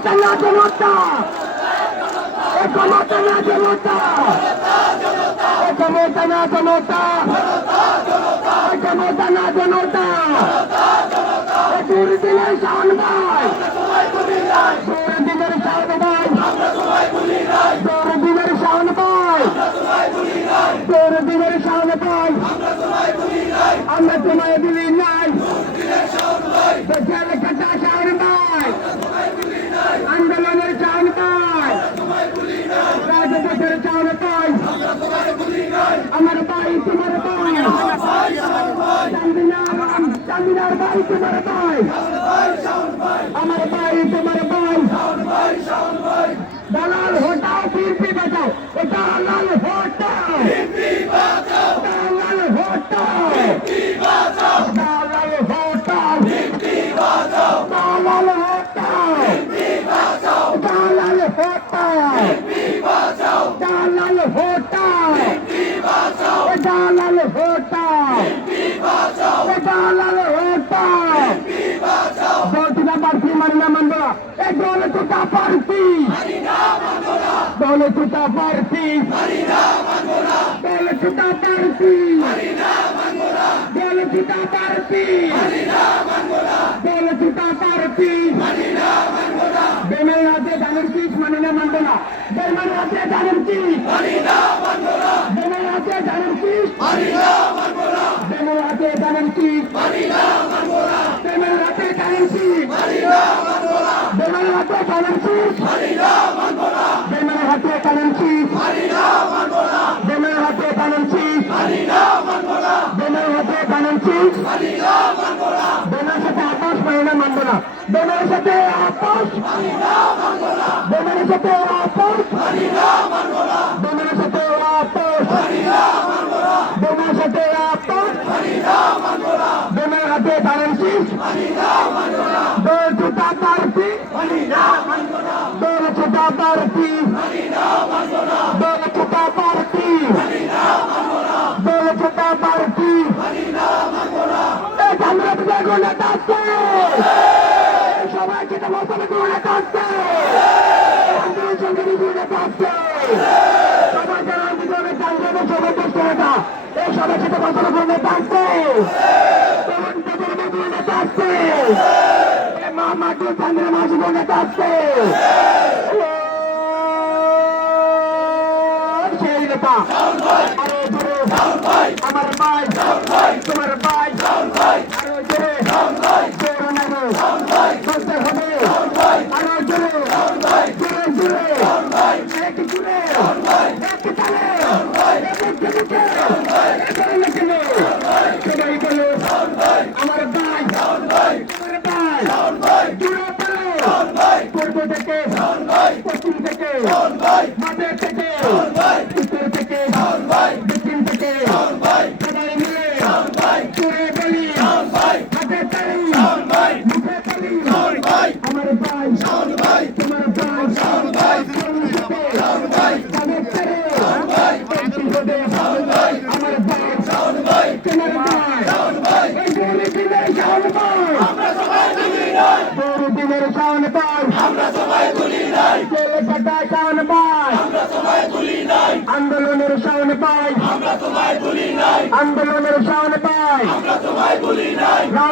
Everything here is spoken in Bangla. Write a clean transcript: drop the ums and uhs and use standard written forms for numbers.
ক্ষমতা না জনতা, এ ক্ষমতা না জনতা, এ ক্ষমতা না জনতা, এ ক্ষমতা না জনতা, এ দুর্দিনের শান ভাই, দুর্দিনের শান ভাই, দুর্দিনের শান ভাই, দুর্দিনের শান ভাই, আমরা তোমায় বলি নাই, দেশের কাটা শান ভাই, আন্দোলনের শান ভাই, রাজপথের শান ভাই, আমার ভাই তোমার ভাই, চান্দিনার ভাই তোমার ভাই, আমার ভাই তোমার ভাই, দালাল হটাও বিএনপি বাঁচাও, দালাল হটাও, দালাল হটাও, দালাল হটাও, দালাল হটাও, দালাল হটাও, দালাল হটাও, দালাল হটাও, দালাল হটাও, দলটা পার্টি মানি না মানব না, এই দলটা পার্টি, দলটা পার্টি, দলটা পার্টি, দলটা পার্টি, দলটা পার্টি, বেমের হাতে ধানের শীষ মানি না মানব না, বেমের হাতে ধানের শীষ, বেমের হাতে ধানের শীষ, বেমের হাতে ধানের শীষ, বেমের হাতে ধানের শীষ, বেমের হাতে ধানের শীষ, বেমের হাতে ধানের শীষ, বেমের হাতে ধানের শীষ, বেমের হাতে ধানের শীষ, বেমের সাথে আপোষ মানি না মানব না, বেমের সাথে আপোষ, বেমের সাথে আপোষ, বেমের সাথে আপোষ, বেমের সাথে আপোষ, বেমের হাতে ধানের শীষ, দলটা পার্টি, দলটা পার্টি, দলটা পার্টি, দলটা পার্টি, এই বাংলা বেগুন নেতাচ্ছে, সবাইকে মতো বেগুন নেতাচ্ছে, আন্দোলন সঙ্গে বেগুন নেতাচ্ছে, সবাইকে আন্দোলনের জানবে সবাই কষ্ট নেতা, এই সবাই সাথে মতো বেগুন নেতাচ্ছে, বেগুন নেতাচ্ছে, মামাকে সামনে মাঝে নেতাচ্ছে, সেই নেতা আরো জোরে আমার ভাই তোমার ভাই আরো জোরে জোরে নেবো করতে হবে আরো জোরে জোরে জোরে এক জোরে এক তালে এক জোরে সবাই বলো আমার ভাই তোমার ভাই জোরে বলো পূর্ব থেকে পশ্চিম থেকে মাঝে থেকে উত্তর থেকে দক্ষিণ থেকে সবাই মিলে জোরে বলি হাতে তালি মুখে তালি আমার ভাই তোমার ভাই তাদের ছেড়ে আমার ভাই তোমার ভাই এই গৌরী দিনের শান ভাই গৌরী দিনের শান ভাই ছেলে কাটা শান ভাই আন্দোলনের শান ভাই আন্দোলনের শান ভাই